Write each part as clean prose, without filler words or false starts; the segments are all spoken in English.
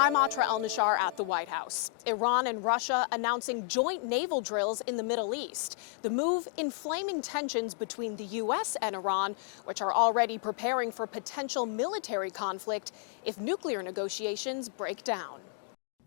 I'm Atra El-Nashar at the White House. Iran and Russia announcing joint naval drills in the Middle East. The move inflaming tensions between the U.S. and Iran, which are already preparing for potential military conflict if nuclear negotiations break down.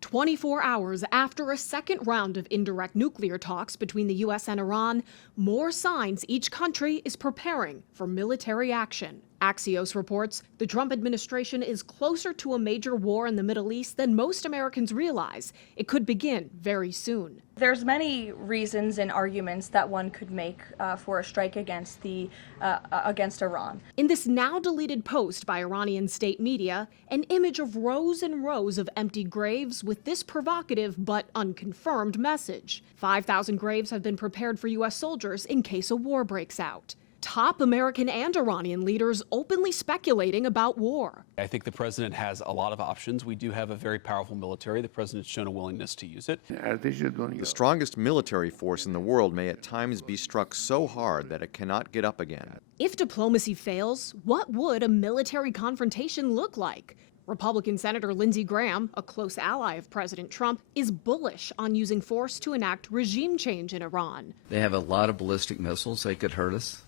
24 hours after a second round of indirect nuclear talks between the U.S. and Iran, more signs each country is preparing for military action. Axios reports the Trump administration is closer to a major war in the Middle East than most Americans realize. It could begin very soon. There's many reasons and arguments that one could make for a strike against Iran. In this now deleted post by Iranian state media, an image of rows and rows of empty graves with this provocative but unconfirmed message. 5,000 graves have been prepared for U.S. soldiers in case a war breaks out. Top American and Iranian leaders openly speculating about war. I think the president has a lot of options. We do have a very powerful military. The president's shown a willingness to use it. The strongest military force in the world may at times be struck so hard that it cannot get up again. If diplomacy fails, what would a military confrontation look like? Republican Senator Lindsey Graham, a close ally of President Trump, is bullish on using force to enact regime change in Iran. They have a lot of ballistic missiles. They could hurt us.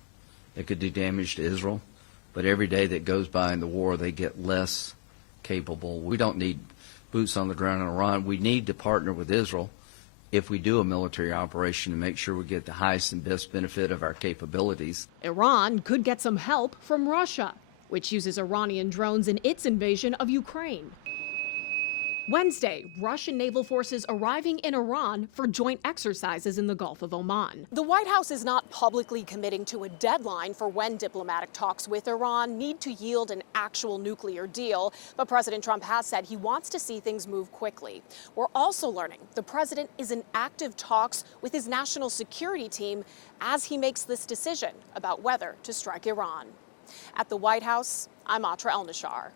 They could do damage to Israel, but every day that goes by in the war, they get less capable. We don't need boots on the ground in Iran. We need to partner with Israel if we do a military operation to make sure we get the highest and best benefit of our capabilities. Iran could get some help from Russia, which uses Iranian drones in its invasion of Ukraine. Wednesday, Russian naval forces arriving in Iran for joint exercises in the Gulf of Oman. The White House is not publicly committing to a deadline for when diplomatic talks with Iran need to yield an actual nuclear deal, but President Trump has said he wants to see things move quickly. We're also learning the president is in active talks with his national security team as he makes this decision about whether to strike Iran. At the White House, I'm Atra El-Nashar.